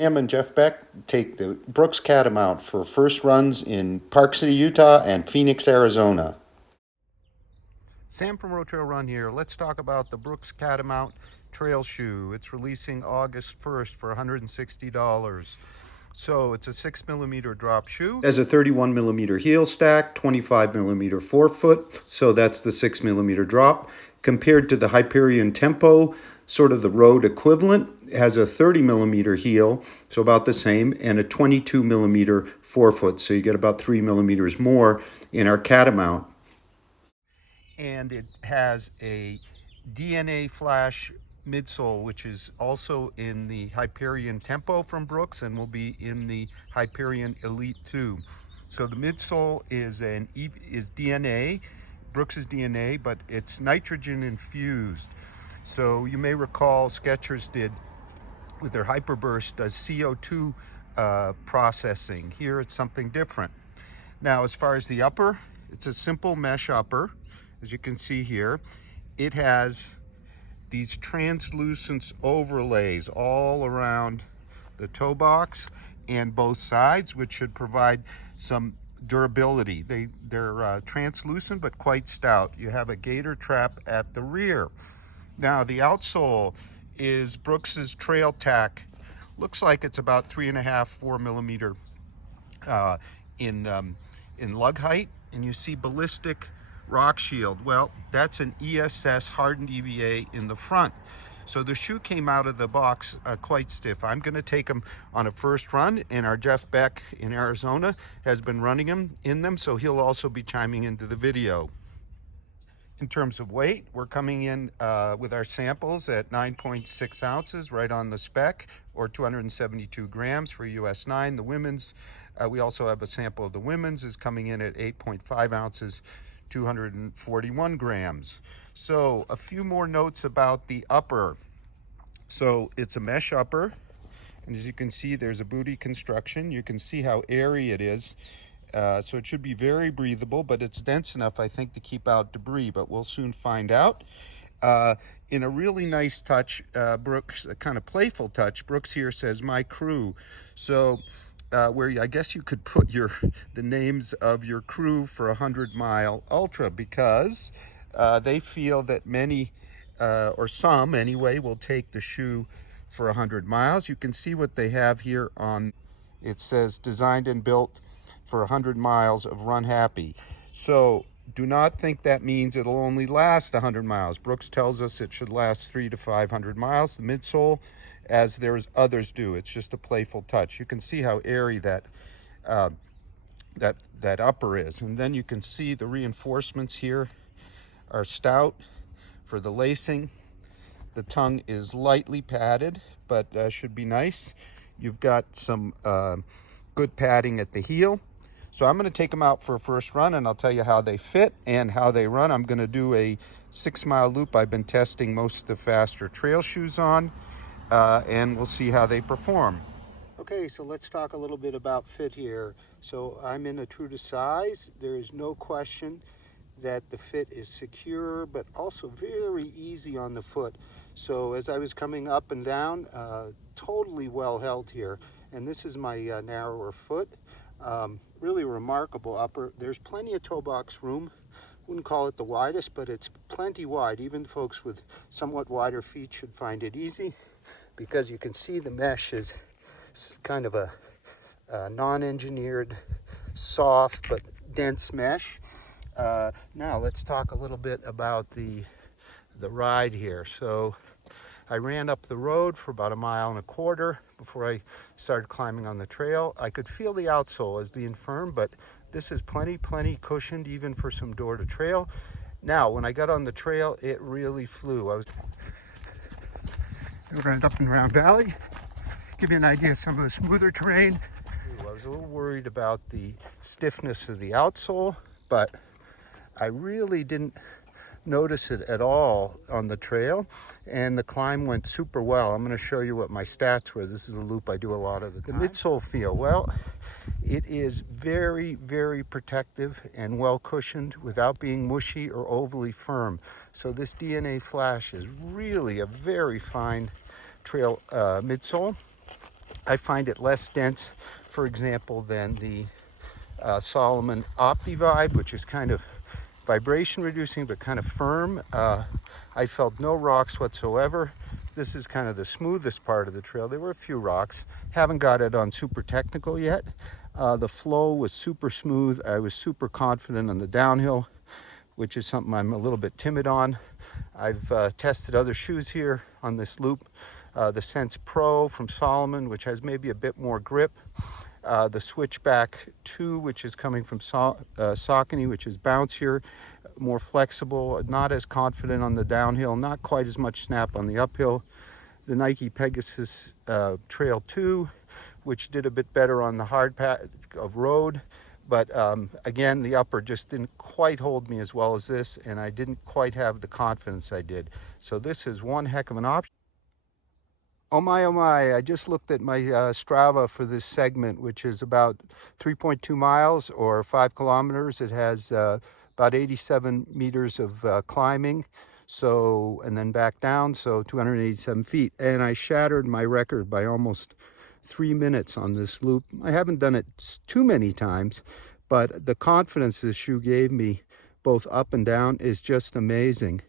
Sam and Jeff Beck take the Brooks Catamount for first runs in Park City, Utah and Phoenix, Arizona. Sam from Road Trail Run here. Let's talk about the Brooks Catamount trail shoe. It's releasing August 1st for $160. So it's a 6mm drop shoe. It has a 31mm heel stack, 25mm forefoot, so that's the 6mm drop. Compared to the Hyperion Tempo, sort of the road equivalent, it has a 30mm heel, so about the same, and a 22mm forefoot, so you get about 3mm more in our Catamount. And it has a DNA flash midsole, which is also in the Hyperion Tempo from Brooks and will be in the Hyperion Elite too. So the midsole is DNA, Brooks's DNA, but it's nitrogen infused. So you may recall Skechers did with their Hyperburst CO2 processing. Here it's something different. Now, as far as the upper, it's a simple mesh upper. As you can see here, it has these translucent overlays all around the toe box and both sides, which should provide some durability. They're translucent but quite stout. You have a gator trap at the rear. Now, the outsole is Brooks's TrailTack. Looks like it's about 3.5–4mm in lug height, and you see ballistic rock shield. Well, that's an ESS hardened EVA in the front. So the shoe came out of the box quite stiff. I'm going to take them on a first run, and our Jeff Beck in Arizona has been running them in them, so he'll also be chiming into the video. In terms of weight, we're coming in with our samples at 9.6 ounces, right on the spec, or 272 grams for US 9. The women's, we also have a sample of the women's, is coming in at 8.5 ounces, 241 grams. So a few more notes about the upper. So it's a mesh upper, and as you can see, there's a booty construction. You can see how airy it is. So it should be very breathable, but it's dense enough, I think, to keep out debris, but we'll soon find out. In a really nice touch, Brooks, a kind of playful touch, Brooks here says, "My crew." So where I guess you could put the names of your crew for 100-mile ultra, because they feel that many, or some anyway, will take the shoe for 100 miles. You can see what they have here on, it says designed and built for 100 miles of run happy. So do not think that means it'll only last 100 miles. Brooks tells us it should last 300 to 500 miles. The midsole, as there's others do, it's just a playful touch. You can see how airy that upper is, and then you can see the reinforcements here are stout for the lacing. The tongue is lightly padded, but should be nice. You've got some good padding at the heel. So I'm going to take them out for a first run, and I'll tell you how they fit and how they run. I'm going to do a 6-mile loop I've been testing most of the faster trail shoes on, and we'll see how they perform. Okay, so let's talk a little bit about fit here. So I'm in a true to size. There is no question that the fit is secure, but also very easy on the foot. So as I was coming up and down, totally well held here. And this is my narrower foot. Really remarkable upper. There's plenty of toe box room. Wouldn't call it the widest, but it's plenty wide. Even folks with somewhat wider feet should find it easy, because you can see the mesh is kind of a non-engineered, soft but dense mesh. Now let's talk a little bit about the ride here. So I ran up the road for about 1.25 miles before I started climbing on the trail. I could feel the outsole as being firm, but this is plenty cushioned, even for some door to trail. Now, when I got on the trail, it really flew. I ran up and around valley, give you an idea of some of the smoother terrain. I was a little worried about the stiffness of the outsole, but I really didn't notice it at all on the trail, and the climb went super well. I'm going to show you what my stats were. This is a loop I do a lot of the time. The midsole feel, well, it is very protective and well cushioned without being mushy or overly firm. So this DNA flash is really a very fine trail midsole. I find it less dense, for example, than the Solomon OptiVibe, which is kind of vibration reducing but kind of firm. I felt no rocks whatsoever. This is kind of the smoothest part of the trail. There were a few rocks. Haven't got it on super technical yet. The flow was super smooth. I was super confident on the downhill, which is something I'm a little bit timid on. I've tested other shoes here on this loop. The Sense Pro from Solomon, which has maybe a bit more grip. The Switchback 2, which is coming from Saucony, which is bouncier, more flexible, not as confident on the downhill, not quite as much snap on the uphill. The Nike Pegasus Trail 2, which did a bit better on the hard path of road. But again, the upper just didn't quite hold me as well as this, and I didn't quite have the confidence I did. So this is one heck of an option. Oh my, I just looked at my Strava for this segment, which is about 3.2 miles or 5 kilometers. It has about 87 meters of climbing, so, and then back down, so 287 feet. And I shattered my record by almost 3 minutes on this loop. I haven't done it too many times, but the confidence this shoe gave me, both up and down, is just amazing.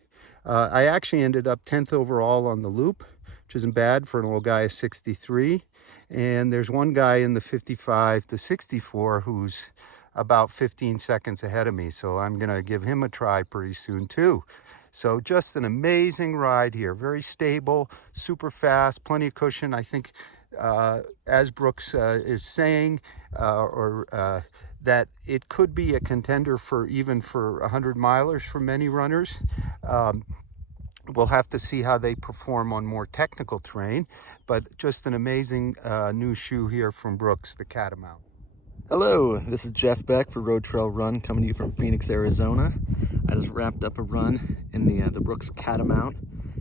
I actually ended up 10th overall on the loop, which isn't bad for an old guy of 63. And there's one guy in the 55 to 64 who's about 15 seconds ahead of me. So I'm gonna give him a try pretty soon too. So just an amazing ride here. Very stable, super fast, plenty of cushion. I think as Brooks is saying, that it could be a contender for even for 100 milers for many runners. We'll have to see how they perform on more technical terrain, but just an amazing new shoe here from Brooks, the Catamount. Hello, this is Jeff Beck for Road Trail Run, coming to you from Phoenix, Arizona. I just wrapped up a run in the Brooks Catamount,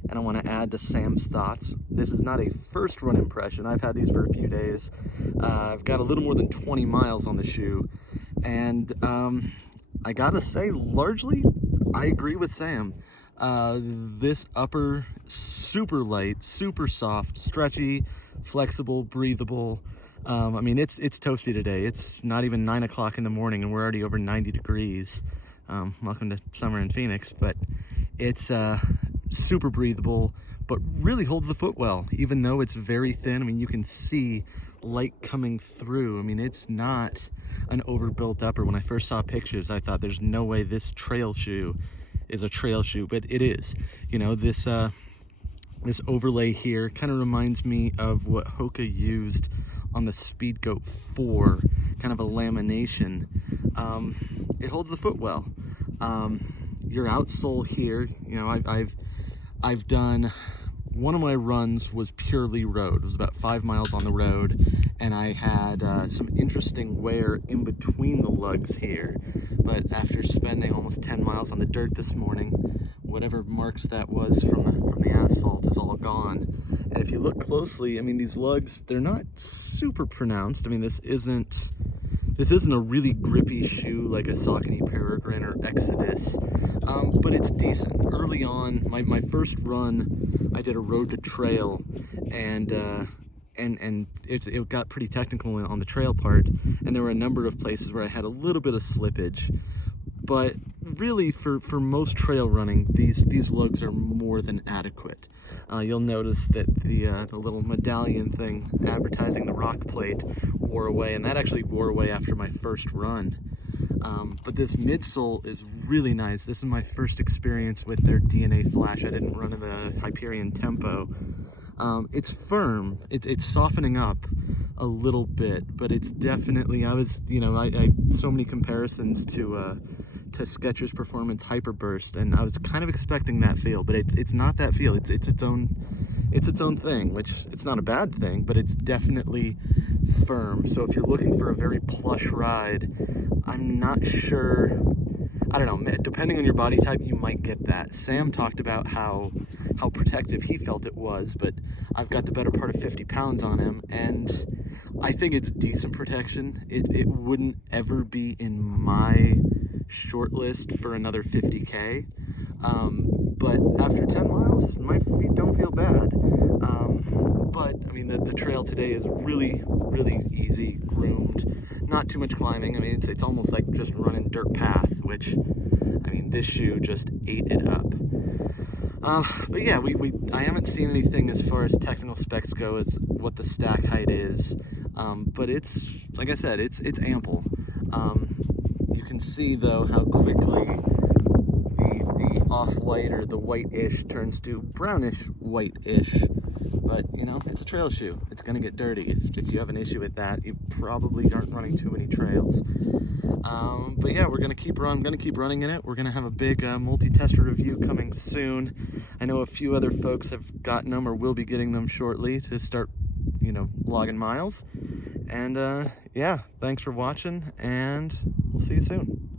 and I want to add to Sam's thoughts. This is not a first run impression. I've had these for a few days. I've got a little more than 20 miles on the shoe, and I gotta say, largely, I agree with Sam. This upper, super light, super soft, stretchy, flexible, breathable. I mean, it's toasty today. It's not even 9 o'clock in the morning and we're already over 90 degrees. Welcome to summer in Phoenix, but it's super breathable, but really holds the foot well, even though it's very thin. I mean, you can see light coming through. I mean, it's not an overbuilt upper. When I first saw pictures, I thought there's no way this trail shoe is a trail shoe, but it is. You know, this overlay here kind of reminds me of what Hoka used on the Speedgoat 4, kind of a lamination. It holds the foot well. Your outsole here, you know, I've done, one of my runs was purely road. It was about 5 miles on the road, and I had some interesting wear in between the lugs here. But after spending almost 10 miles on the dirt this morning, whatever marks that was from the asphalt is all gone. And if you look closely, I mean, these lugs, they're not super pronounced. I mean, this isn't a really grippy shoe like a Saucony Peregrine or Exodus, but it's decent. Early on, my first run, I did a road to trail, and it got pretty technical on the trail part, and there were a number of places where I had a little bit of slippage. But really, for most trail running, these lugs are more than adequate. You'll notice that the little medallion thing advertising the rock plate wore away, and that actually wore away after my first run. But this midsole is really nice. This is my first experience with their DNA Flash. I didn't run in the Hyperion Tempo. It's firm. It's softening up a little bit, but it's definitely, I so many comparisons to Skechers Performance Hyperburst, and I was kind of expecting that feel, but it's not that feel. It's its own thing, which it's not a bad thing, but it's definitely firm. So if you're looking for a very plush ride, I'm not sure. I don't know, depending on your body type, you might get that. Sam talked about how protective he felt it was, but I've got the better part of 50 pounds on him, and I think it's decent protection. It wouldn't ever be in my short list for another 50K. but after 10 miles, my feet don't feel bad. But I mean, the trail today is really, really easy, groomed, not too much climbing. I mean, it's almost like just running dirt path, which, I mean, this shoe just ate it up. But yeah, I haven't seen anything as far as technical specs go as what the stack height is. But it's, like I said, it's ample. You can see though how quickly the off-white or the white-ish turns to brownish white-ish. But you know, it's a trail shoe. It's gonna get dirty. If you have an issue with that, you probably aren't running too many trails. But yeah, I'm gonna keep running in it. We're gonna have a big multi-tester review coming soon. I know a few other folks have gotten them or will be getting them shortly to start, you know, logging miles. And yeah, thanks for watching, and we'll see you soon.